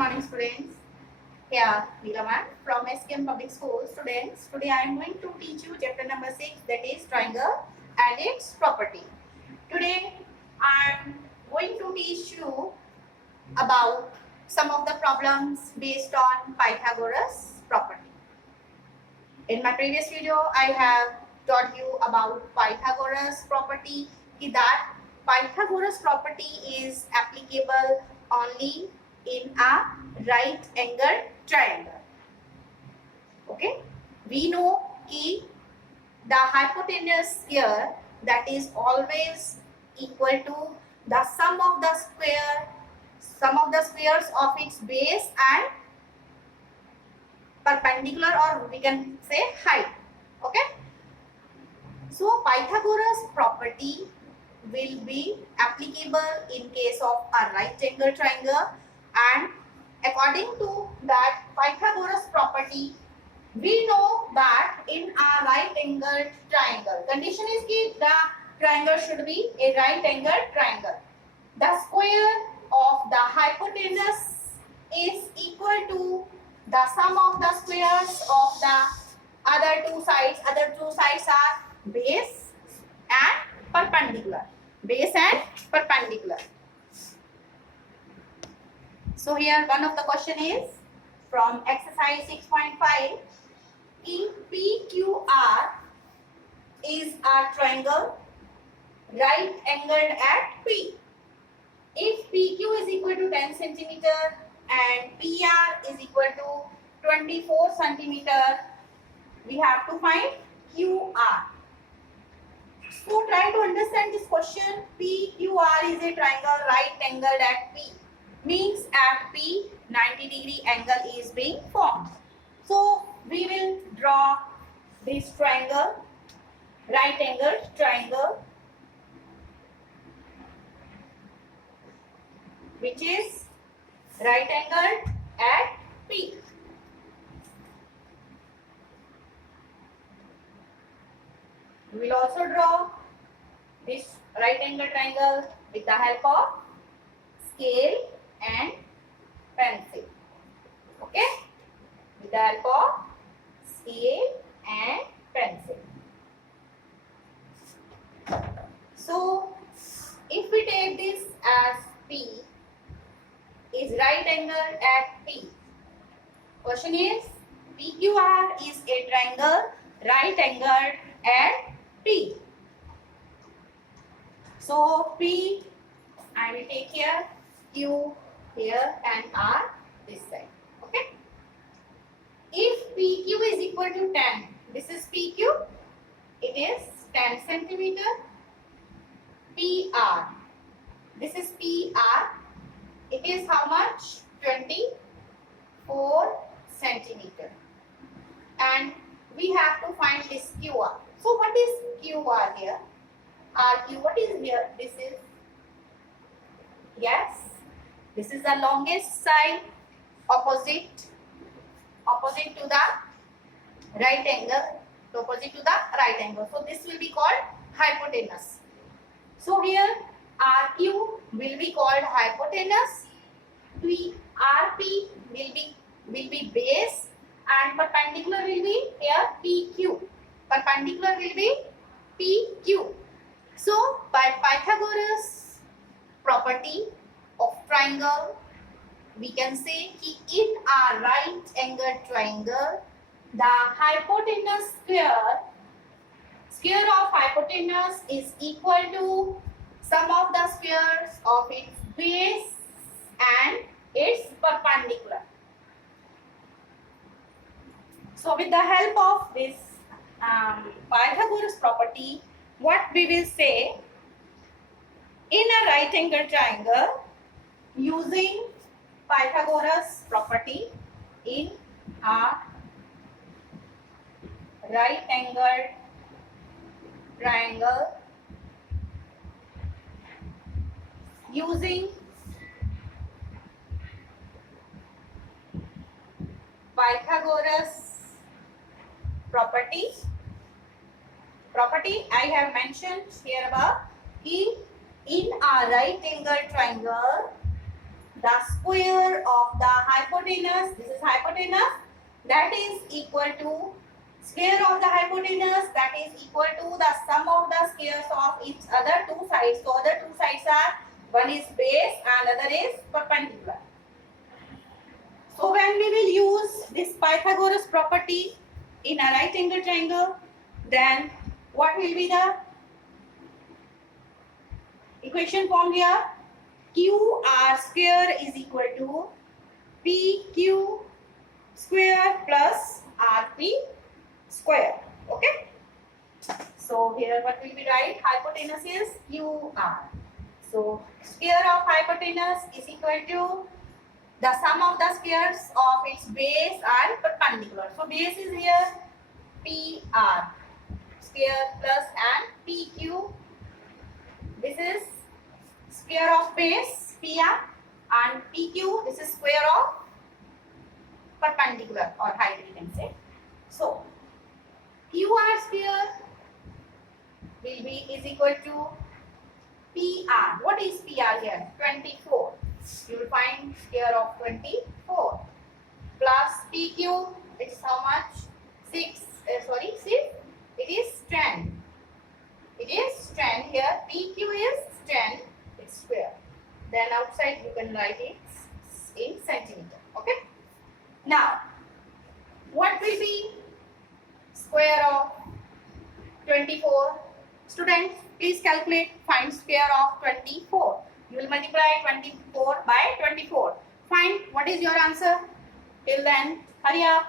morning, students. Here, Neelaman from SKM Public School. Students, today I am going to teach you chapter number 6, that is triangle and its property. Today, I am going to teach you about some of the problems based on Pythagoras property. In my previous video, I have taught you about Pythagoras property, that Pythagoras property is applicable only in a right angle triangle. Okay, we know कि the hypotenuse here that is always equal to the sum of the squares of its base and perpendicular, or we can say height. Okay, so Pythagoras property will be applicable in case of a right angle triangle, and according to that Pythagoras property, we know that in a right angle triangle, condition is that the triangle should be a right angle triangle. The square of the hypotenuse is equal to the sum of the squares of the other two sides. Other two sides are base and perpendicular. Base and perpendicular. So here one of the question is from exercise 6.5. If PQR is a triangle right angled at P, if PQ is equal to 10 centimeter and PR is equal to 24 centimeter, we have to find QR. So try to understand this question. PQR is a triangle right angled at P. Means at P 90-degree angle is being formed. So we will draw this triangle, right angled triangle, which is right angled at P. We will also draw this right angle triangle with the help of scale and pencil. Okay, with the help of scale and pencil. So if we take this as P is right angle at P, question is PQR is a triangle right angled at P. So P, I will take here, Q here, and R this side. Okay. If PQ is equal to 10, this is PQ, it is 10 centimeter. PR, this is PR, it is how much? 24 centimeter. And we have to find this QR. So what is QR here? RQ, what is here? This is, yes, this is the longest side opposite to the right angle, opposite to the right angle. So this will be called hypotenuse. So here RQ will be called hypotenuse, RP will be base, and perpendicular will be here PQ. Perpendicular will be PQ. So by Pythagoras property of triangle, we can say that in a right angle triangle, the hypotenuse square of hypotenuse is equal to sum of the squares of its base and its perpendicular. So with the help of this Pythagoras property, what we will say, in a right angle triangle, using Pythagoras property in a right angled triangle, using Pythagoras property I have mentioned here above, in a right angle triangle, the square of the hypotenuse, this is hypotenuse, that is equal to square of the hypotenuse, that is equal to the sum of the squares of each other two sides. So other two sides are, one is base and other is perpendicular. So when we will use this Pythagoras property in a right angle triangle, then what will be the equation formed here? QR square is equal to PQ square plus RP square. Okay. So here what will be right? Hypotenuse is QR. So square of hypotenuse is equal to the sum of the squares of its base and perpendicular. So base is here PR square plus and PQ. This is square of base PR and PQ. This is square of perpendicular or height we can say. So QR square will be is equal to PR. What is PR here? 24. You will find square of 24 plus PQ. It's how much? 6. 6. It is 10. It is 10 here. PQ is 10. It's square. Then outside you can write it in centimeter. Okay. Now, what will be square of 24? Students, please calculate. Find square of 24. You will multiply 24 by 24. Find what is your answer. Till then, hurry up.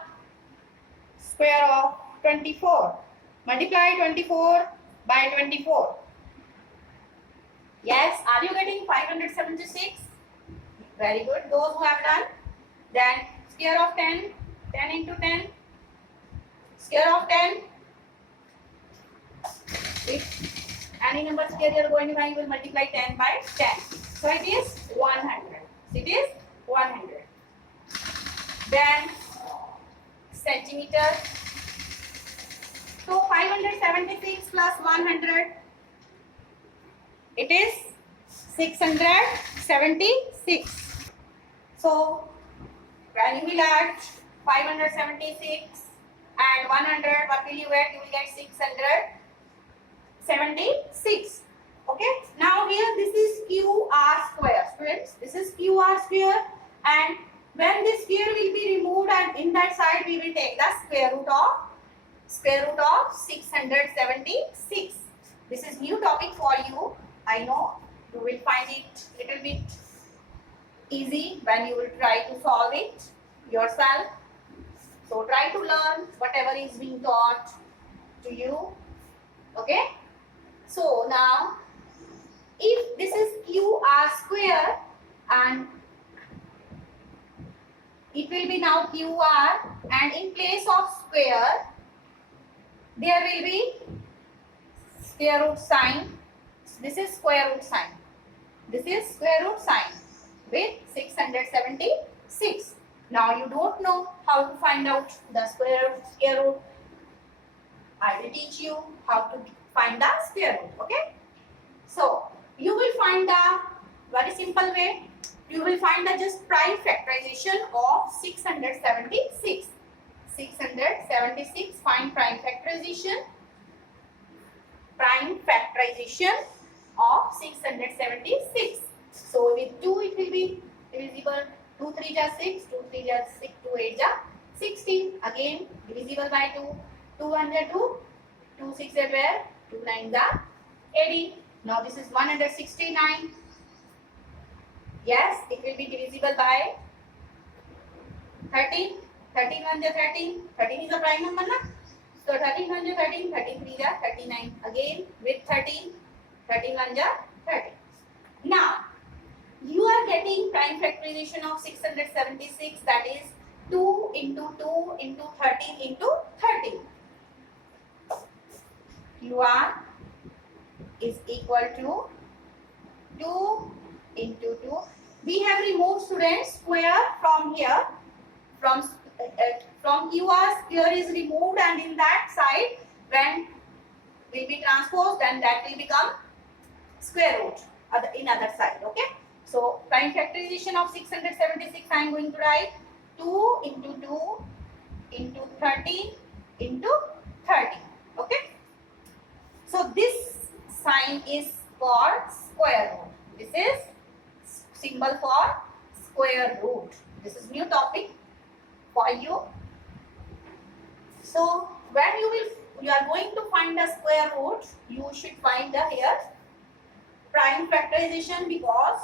Square of 24. Multiply 24 by 24. Yes, are you getting 576? Very good. Those who have done. Then square of 10. 10 into 10. Square of 10. If any number square you are going to find, you will multiply 10 by 10. So it is 100. It is 100. Then centimeter. So 576 plus 100. It is 676. So when you will add 576 and 100, what will you get? You will get 676. Okay. Now here this is QR square. Students, this is QR square, and when this square will be removed and in that side we will take the square root of 676. This is new topic for you. I know you will find it little bit easy when you will try to solve it yourself. So try to learn whatever is being taught to you. Okay. So now, if this is QR square and it will be now QR, and in place of square there will be square root sign. This is square root sign. This is square root sign with 676. Now you don't know how to find out the square root. I will teach you how to find the square root. Okay. So you will find the very simple way. You will find the just prime factorization of 676. 676. Find prime factorization. Prime factorization of 676. So with 2 it will be divisible. 2 3 are 6. 2 3 are 6. 2 8 are 16. Again divisible by 2. 2 1 are 2. 2 6 are where? 2 9 are 18. Now this is 169. Yes, it will be divisible by 13. 13 1 are 13. 13 is a prime number, na? So 13 1 are 13. 13 3 are 39. Again with 13. 13 1 are 30. Now you are getting prime factorization of 676, that is 2 into 2 into 13 into 13. QR is equal to 2 into 2. We have removed, students, square from here. From QR, square is removed, and in that side when will be transposed, then that will become square root in other side. Okay. So prime factorization of 676, I am going to write 2 into 2 into 13 into 30. Okay. So this sign is for square root. This is symbol for square root. This is new topic for you. So when you are going to find a square root, you should find the here prime factorization, because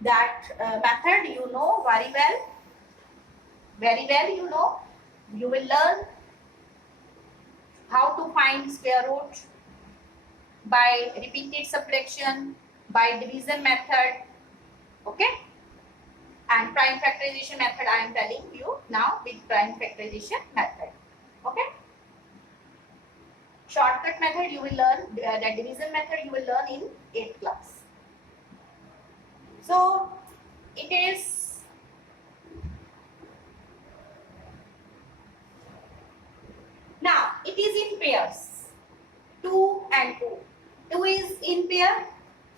that method you know very well. Very well you know. You will learn how to find square root by repeated subtraction, by division method. Okay. And prime factorization method I am telling you now with prime factorization method. Okay. Shortcut method you will learn, the division method you will learn in 8th class. So it is now it is in pairs, 2 and 2. 2 is in pair,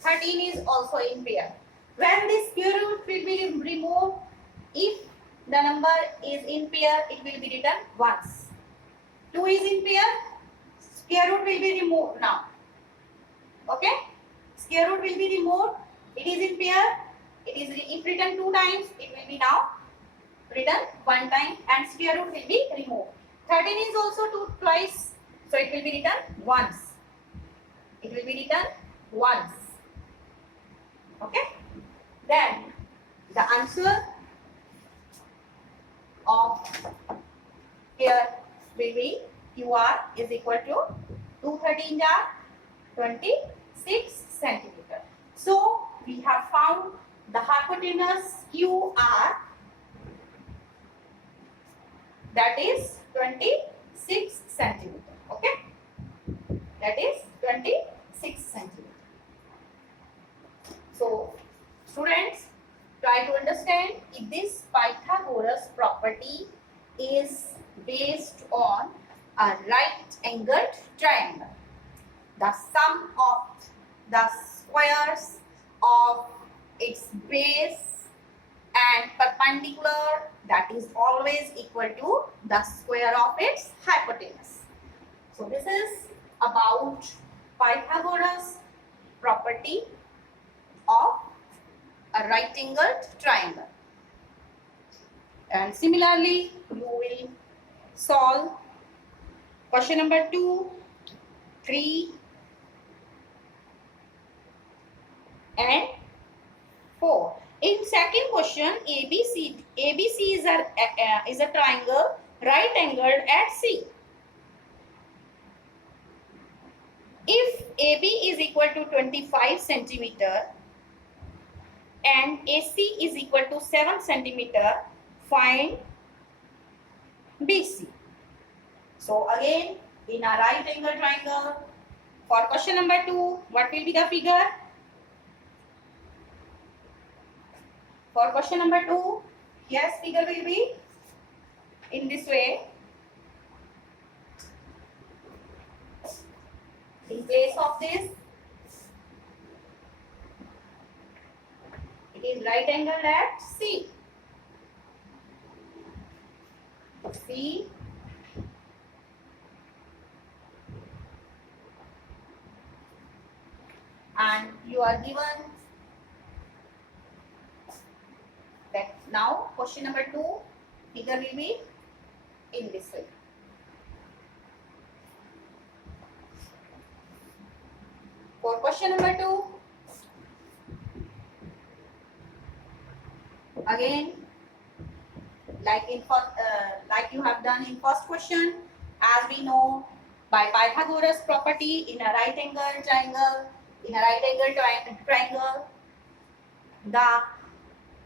13 is also in pair. When this square root will be removed, if the number is in pair, it will be written once. 2 is in pair, square root will be removed now. Okay? Square root will be removed. It is in pair. It is if written 2 times, it will be now written 1 time, and square root will be removed. 13 is also twice, so it will be written once. It will be written once. Okay? Then the answer of here will be QR is equal to 213 are 26 centimeter. So we have found the hypotenuse QR, that is 26 centimeter. Okay, that is 26 centimeter. So students, try to understand if this Pythagoras property is based on a right angled triangle. The sum of the squares of its base and perpendicular, that is always equal to the square of its hypotenuse. So this is about Pythagoras property of a right angled triangle. And similarly, you will solve question number 2, 3 and 4. In second question, ABC is a triangle right angled at C. If AB is equal to 25 centimeter and AC is equal to 7 centimeter, find BC. So again, in a right angle triangle, for question number 2, what will be the figure? For question number 2, yes, figure will be in this way. In place of this, it is right angle at C. C and you are given that now question number 2, figure will be in this way. For question number 2, again, like you have done in first question, as we know by Pythagoras property, in a right angle triangle, the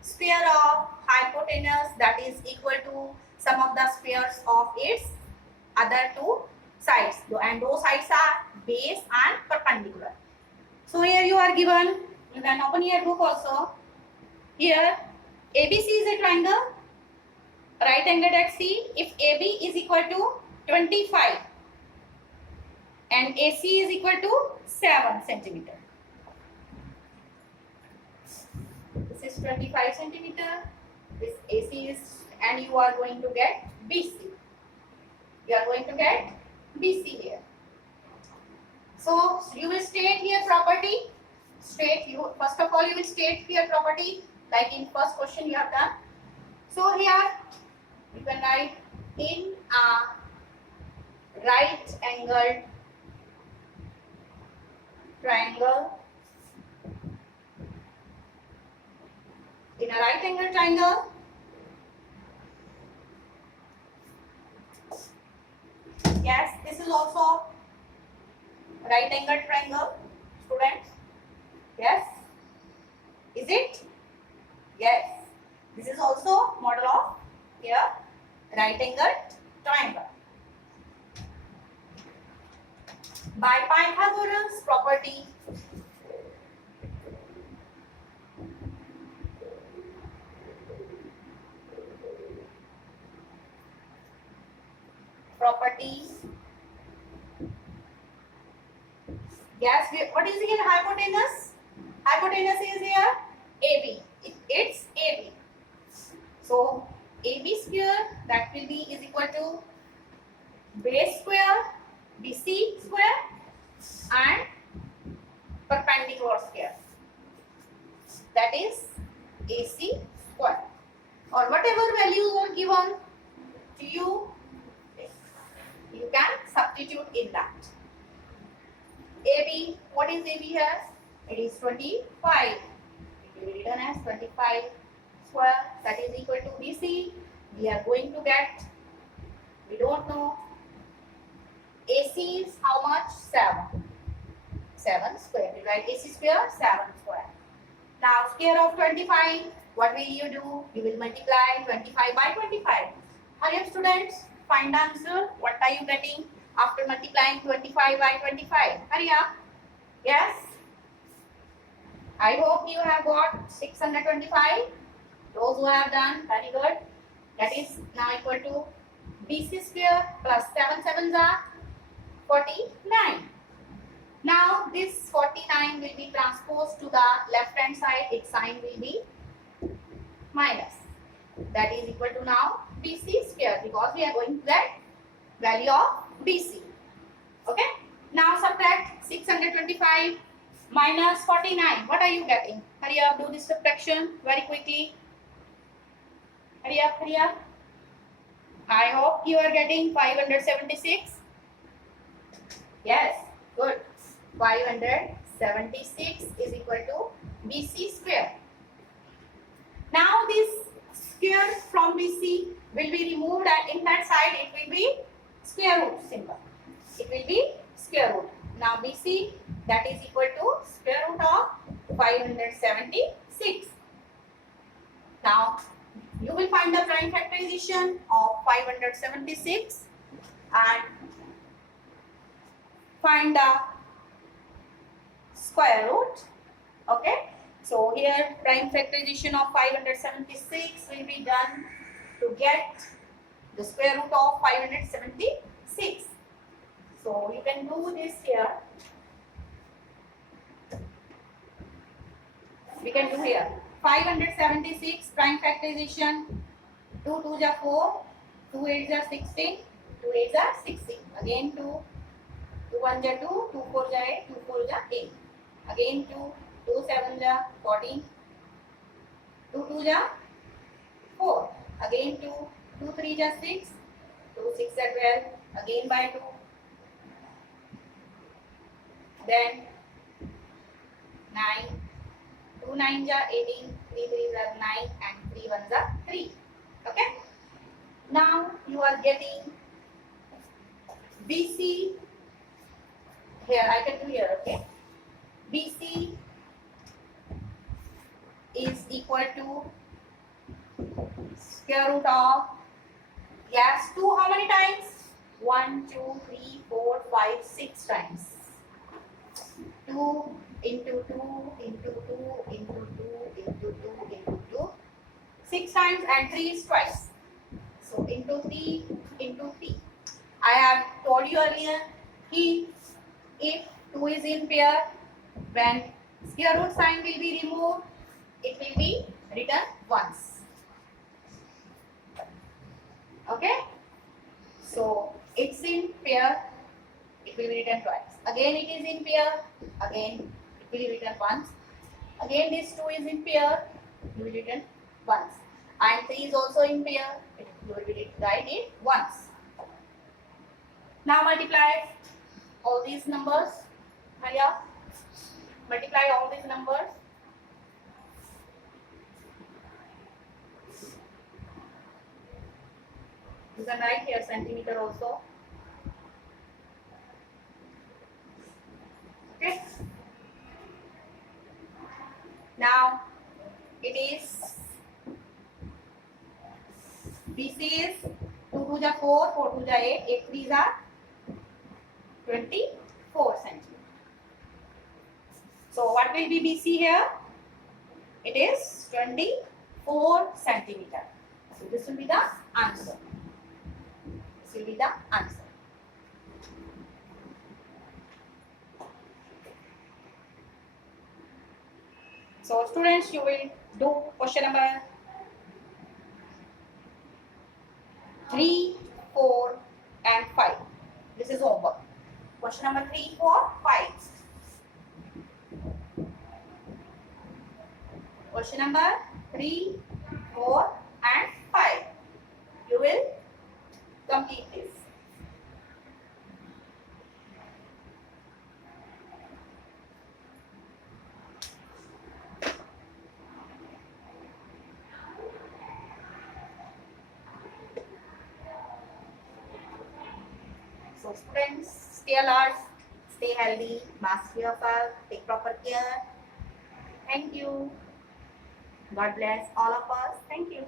sphere of hypotenuse, that is equal to sum of the spheres of its other 2 sides, and those sides are base and perpendicular. So here you are given, you can open your book also. Here ABC is a triangle right angled at C. If AB is equal to 25 and AC is equal to 7 centimeter. 25 centimeter. This AC is, and you are going to get BC. You are going to get BC here. So you will state here property. State you first of all you will state here property like in first question you have done. So here you can write in a right angled triangle. In a right angled triangle, yes, this is also right angled triangle, students. Yes, is it? Yes, this is also model of here right angled triangle. By Pythagoras property, yes, what is here hypotenuse? Hypotenuse is here AB. It's AB. So AB square, that will be is equal to base square BC square and perpendicular square, that is AC square, or whatever values are given to you, you can substitute in that. AB, what is AB here? It is 25. It will be written as 25 square, that is equal to BC. We are going to get, we don't know, AC is how much? 7. 7 square. We write AC square, 7 square. Now square of 25, what will you do? You will multiply 25 by 25. Hurry up students, find the answer. What are you getting after multiplying 25 by 25? Hurry up. Yes? I hope you have got 625. Those who have done, very good. That is now equal to BC square plus 7 sevens are 49. Now this 49 will be transposed to the left hand side. Its sign will be minus. That is equal to now BC square, because we are going to get value of BC. Okay. Now subtract 625 minus 49. What are you getting? Hurry up, do this subtraction very quickly. Hurry up, hurry up. I hope you are getting 576. Yes, good. 576 is equal to BC square. Now this square from BC will be removed, and in that side it will be square root symbol. It will be square root. Now BC, that is equal to square root of 576. Now you will find the prime factorization of 576 and find the square root. Okay. So here prime factorization of 576 will be done to get the square root of 576. So you can do this here. We can do here 576 prime factorization. 2 2s are 4, 2 8s are 16, 2 8s are 16. Again 2, 2 1s are 2, 2 4s are 8, 2 4s are 8. Again 2, 2 7s are 14, 2 2s are 4. Again 2, 2 3s are 6, 2 6 are 12. Again by 2. Then 9, 2 9s are 18, 3 3s are 9 and 3 1s are 3. Okay. Now you are getting BC. Here I can do here. Okay. BC is equal to square root of, yes, 2 how many times? 1 2 3 4 5 6 times. 2 into 2 into 2 into 2 into 2 into 2. 6 times, and 3 is twice. So into 3 into 3. I have told you earlier, if 2 is in pair, when square root sign will be removed, it will be written once. Okay? So it's in pair, it will be written twice. Again it is in pair, again it will be written once. Again this 2 is in pair, it will be written once. And 3 is also in pair, it will be written once. Now multiply all these numbers. Maya, multiply all these numbers. You can write here centimeter also. Okay. Now it is BC is 2 to the 4, 4 to the 8, 8 3s are 24 centimeter. So what will be BC here? It is 24 centimeter. So this will be the answer. This will be the answer. So students, you will do question number 3, 4 and 5. This is homework. Question number 3, 4, 5. Question number 3, 4 and 5. You will complete this. So students, stay alert, stay healthy, mask yourself, take proper care. Thank you. God bless all of us. Thank you.